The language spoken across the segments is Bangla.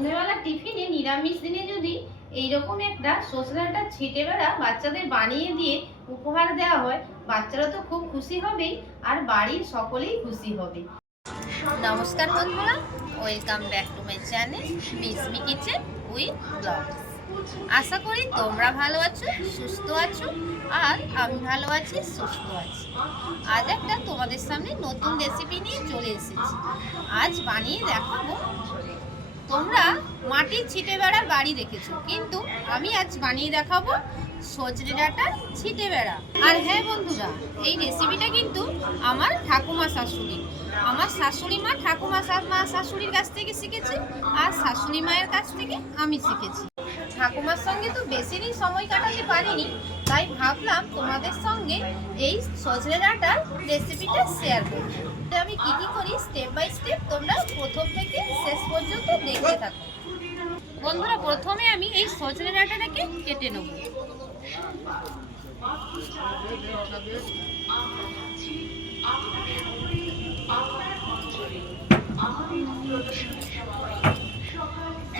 সন্ধ্যেবেলা টিফিনে নিরামিষ দিনে যদি এইরকম একটা সজনাটা ছিটে বেড়া বাচ্চাদের বানিয়ে দিয়ে উপহার দেওয়া হয়, বাচ্চারা তো খুব খুশি হবেই আর বাড়ির সকলেই খুশি হবে। নমস্কার বন্ধুরা welcome back to my channel Mismi kitchen with blogs আশা করি তোমরা ভালো আছো, সুস্থ আছো, আর আমি ভালো আছি, সুস্থ আছি। আজ একটা তোমাদের সামনে নতুন রেসিপি নিয়ে চলে এসেছি। আজ বানিয়ে দেখাবো তোমরা মাটির ছিটে বেড়ার বাড়ি দেখেছ। কিন্তু আমি আজ বানিয়ে দেখাবো সজনে ডাঁটার ছিটে বেড়া। আর হ্যাঁ বন্ধুরা, এই রেসিপিটা কিন্তু আমার ঠাকুমা শাশুড়ি। আমার শাশুড়ি মা ঠাকুমা মা শাশুড়ির কাছ থেকে শিখেছি, আর শাশুড়ি মায়ের কাছ থেকে আমি শিখেছি। ঠাকুমার সঙ্গে তো বেশি দিন সময় কাটাতে পারিনি, তাই ভাবলাম তোমাদের সঙ্গে এই সজনে ডাঁটার রেসিপিটা শেয়ার করব। আমি কি কি করি স্টেপ বাই স্টেপ তোমরা প্রথম থেকে শেষ পর্যন্ত দেখতে থাকো। বন্ধুরা, প্রথমে আমি এই সজনে ডাঁটাটাকে কেটে নেব।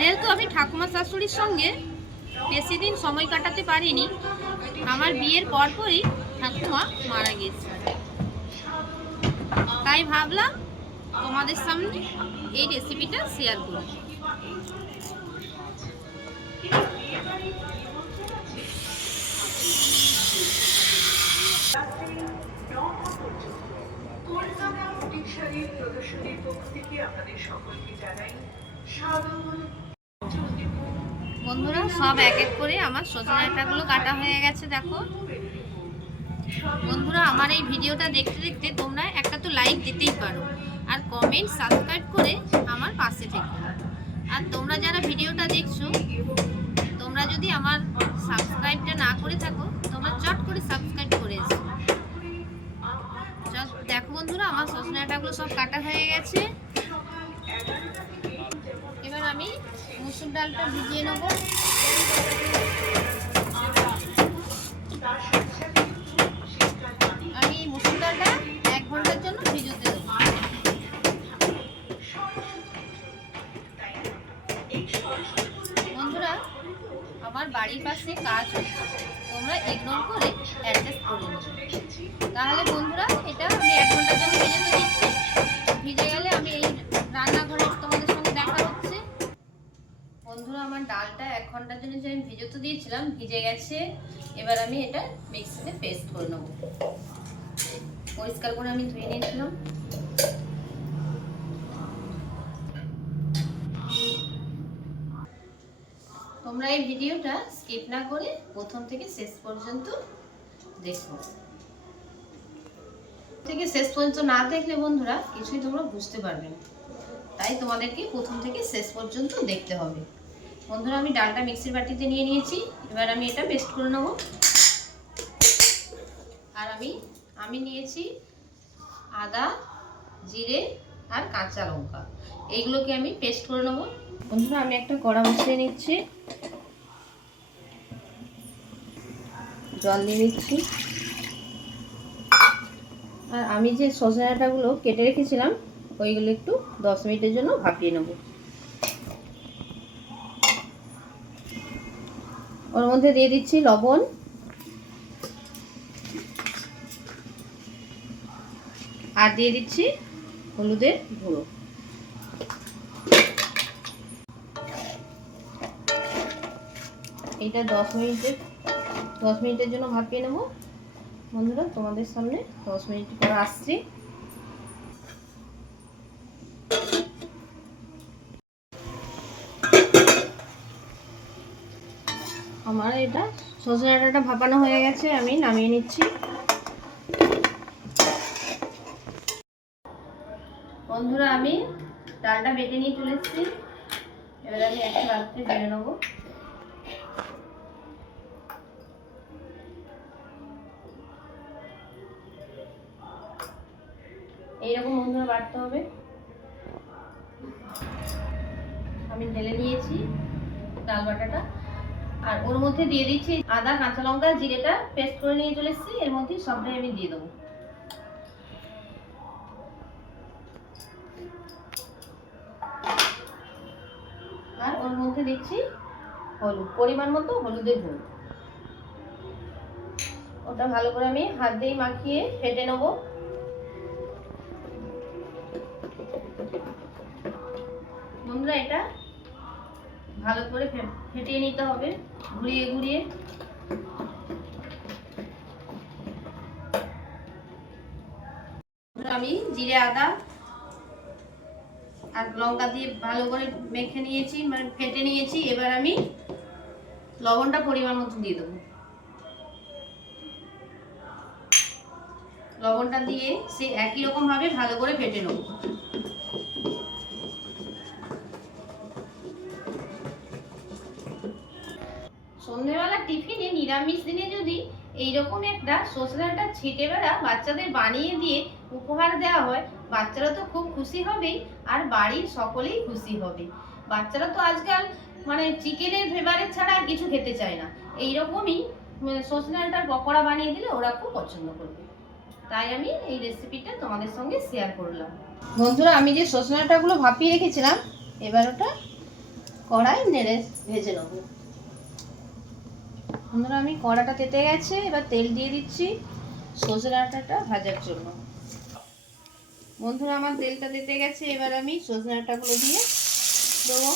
যেহেতু আমি ঠাকুমা শাশুড়ির সঙ্গে বেশি দিন সময় কাটাতে পারিনি, আমার বিয়ের পরপরই ঠাকুমা মারা গেছে তাই ভাবলাম তোমাদের সামনে এই রেসিপিটা শেয়ার করব। প্রদর্শনীর পক্ষ থেকে আপনাদের সকলকে জানাই স্বাগত। বন্ধুরা, সব এক এক করে আমার সজনে ডাঁটাগুলো কাটা হয়ে গেছে, দেখো। বন্ধুরা, আমার এই ভিডিওটা দেখতে দেখতে তোমরা একটা তো লাইক দিতেই পারো, আর কমেন্ট সাবস্ক্রাইব করে আমার পাশে থেকো। আর তোমরা যারা ভিডিওটা দেখছ, তোমরা যদি আমার সাবস্ক্রাইবটা না করে থাকো, তোমরা চট করে সাবস্ক্রাইব করে এসো। দেখো বন্ধুরা, আমার সজনে ডাঁটাগুলো সব কাটা হয়ে গেছে। মুসুর ডালটা ভিজিয়ে নেব। আমি মুসুর ডালটা এক ঘণ্টার জন্য ভিজোতে দেবো। বন্ধুরা, আমার বাড়ির পাশে কাজ তোমরা ইগনোর করে অ্যাডজাস্ট করে নেবে তাহলে বন্ধুরা, এটা আমি এক ঘণ্টার জন্য ভিজোতে দিচ্ছি। জন্য তো দিয়েছিলাম, ভিজে গেছে। এবার আমি এটা মিক্সিতে পেস্ট করে নেব। পরিষ্কার করে আমি ধুয়ে নিয়েছিলাম। তোমরা এই ভিডিওটা স্কিপ না করে প্রথম থেকে শেষ পর্যন্ত দেখো। থেকে শেষ পর্যন্ত না দেখলে বন্ধুরা কিছুই তোমরা বুঝতে পারবে না। তাই তোমাদেরকে প্রথম থেকে শেষ পর্যন্ত দেখতে হবে। বন্ধুরা, আমি ডালটা মিক্সির বাটিতে নিয়ে নিয়েছি। এবার আমি এটা পেস্ট করে নেব। আর আমি আমি নিয়েছি আদা, জিরে আর কাঁচা লঙ্কা। এইগুলোকে আমি পেস্ট করে নেব। বন্ধুরা, আমি একটা কড়া বসিয়ে নিচ্ছি। জল দিয়ে দিচ্ছি। আর আমি যে সজনে কেটে রেখেছিলাম, ওইগুলো একটু দশ মিনিটের জন্য ভাপিয়ে নেব। ওর মধ্যে দিয়ে দিচ্ছি লবণ। আর দিয়ে দিচ্ছি হলুদের গুঁড়ো। এইটা দশ মিনিটের দশ মিনিটের জন্য ভাপিয়ে নেব। বন্ধুরা, তোমাদের সামনে দশ মিনিট পর আসছি। আমার এটা সজনে ডাঁটাটা ভাপানো হয়ে গেছে, আমি নামিয়ে নিচ্ছি। বন্ধুরা, আমি ডালটা বেটে নিয়ে এসেছি। এবার আমি একটা রাত্রে বেড়ে নেব। এইরকম বন্ধুরা বাড়তে হবে। আমি ঢেলে নিয়েছি ডাল বাটাটা। আর ওর মধ্যে দিয়ে দিচ্ছি আদা, কাঁচা লঙ্কা, জিরেটা পেস্ট করে নিয়ে চলে এসেছি। এর মধ্যে সবটাই আমি দিয়ে দেবো। আর ওর মধ্যে দিচ্ছি হলুদ, পরিমাণ মতো হলুদের গুঁড়ো। ওটা ভালো করে আমি হাত দিয়ে মাখিয়ে ফেটে নেব। বন্ধুরা, এটা ভালো করে ফেটিয়ে নিতে হবে, ঘুরিয়ে ঘুরিয়ে। আমি জিরে, আদা আর লঙ্কা দিয়ে ভালো করে মেখে নিয়েছি মানে ফেটে নিয়েছি, এবার আমি লবণটা পরিমাণ মতো দিয়ে দেবো। লবণটা দিয়ে সে একই রকমভাবে ভালো করে ফেটে নেব। টিফিনে নিরামিষ দিনে যদি এইরকম একটা সজনাটা ছিটে বেড়া বাচ্চাদের বানিয়ে দিয়ে উপহার দেওয়া হয়, বাচ্চারা তো খুব খুশি হবেই আর বাড়ির সকলেই খুশি হবে। বাচ্চারা তো আজকাল মানে চিকেনের ফেভারেট ছাড়া আর কিছু খেতে চায় না। এইরকমই সজনাটার পকোড়া বানিয়ে দিলে ওরা খুব পছন্দ করবে। তাই আমি এই রেসিপিটা তোমাদের সঙ্গে শেয়ার করলাম। বন্ধুরা, আমি যে সজনাটাগুলো ভাপিয়ে রেখেছিলাম, এবার ওটা কড়াই নেড়ে ভেজে নেব। বন্ধুরা আমি কড়াটা তেতে গেছে, এবার তেল দিয়ে দিচ্ছি সজনে ডাঁটাটা ভাজার জন্য। বন্ধুরা, আমার তেলটা তেতে গেছে, এবার আমি সজনে ডাঁটাগুলো দিয়ে দেবো।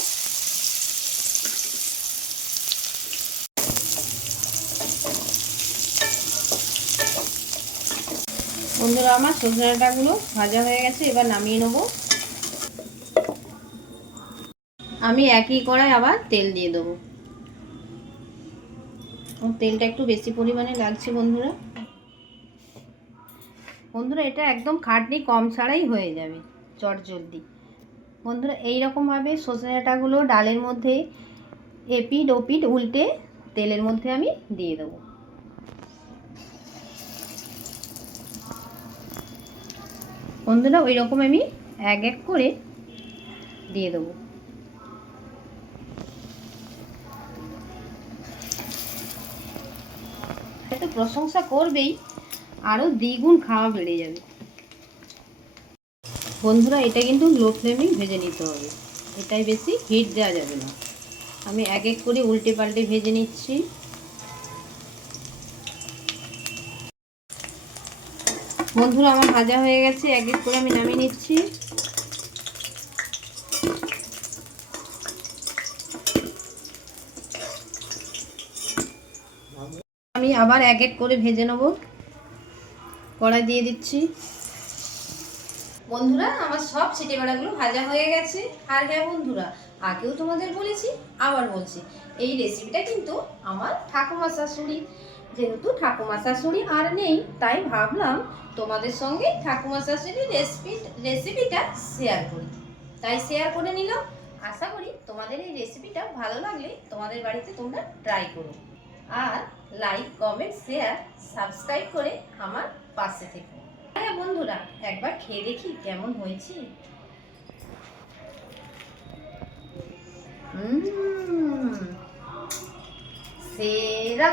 বন্ধুরা, আমার সজনে ডাঁটাগুলো ভাজা হয়ে গেছে, এবার নামিয়ে নেব। আমি একই কড়াই আবার তেল দিয়ে দেবো। তেলটা একটু বেশি পরিমাণে লাগছে, বন্ধুরা। বন্ধুরা, এটা একদম খাটনি কম ছাড়াই হয়ে যাবে চট জলদি বন্ধুরা, এইরকমভাবে সজনে ডাঁটাগুলো ডালের মধ্যে এপিড ওপিড উল্টে তেলের মধ্যে আমি দিয়ে দেবো। বন্ধুরা ওই রকম আমি এক এক করে দিয়ে দেবো। প্রশংসা করবেই আরও দ্বিগুণ খাওয়া বেড়ে যাবে। বন্ধুরা, এটা কিন্তু লো ফ্লেমেই ভেজে নিতে হবে। এটাই বেশি হিট দেওয়া যাবে না। আমি এক এক করে উল্টে পাল্টে ভেজে নিচ্ছি। বন্ধুরা, আমার ভাজা হয়ে গেছে, এক এক করে আমি নামিয়ে নিচ্ছি। আমি আবার এক এক করে ভেজে নেব। কড়াই দিয়ে দিচ্ছি। বন্ধুরা, আমার সব ছিটে বেড়াগুলো ভাজা হয়ে গেছে। আর হ্যাঁ বন্ধুরা, আগেও তোমাদের বলেছি, আবার বলছি। এই রেসিপিটা কিন্তু আমার ঠাকুমা শাশুড়ি। যেহেতু ঠাকুমা শাশুড়ি আর নেই, তাই ভাবলাম তোমাদের সঙ্গে ঠাকুমা শাশুড়ির রেসিপি রেসিপিটা শেয়ার করি। তাই শেয়ার করে নিলাম। আশা করি তোমাদের এই রেসিপিটা ভালো লাগলে তোমাদের বাড়িতে তোমরা ট্রাই করো। আর লাইক, কমেন্ট, শেয়ার, সাবস্ক্রাইব করে আমার পাশে থেকো। হ্যাঁ বন্ধুরা, একবার খেয়ে দেখি কেমন হয়েছে। সেরা